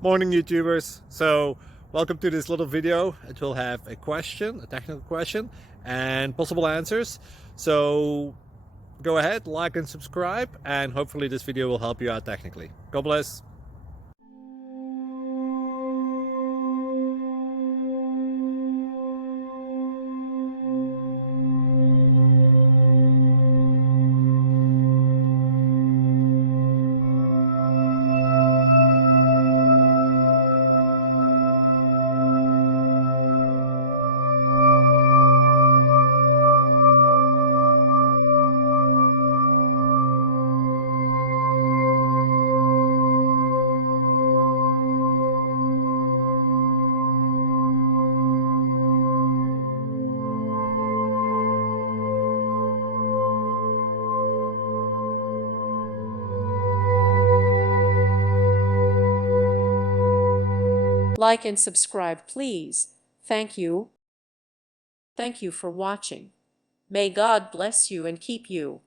Morning YouTubers. So welcome to this little video. It will have a question, a technical question, and possible answers. So go ahead, like and subscribe, and hopefully this video will help you out technically. God bless. Like and subscribe, please. Thank you. Thank you for watching. May God bless you and keep you.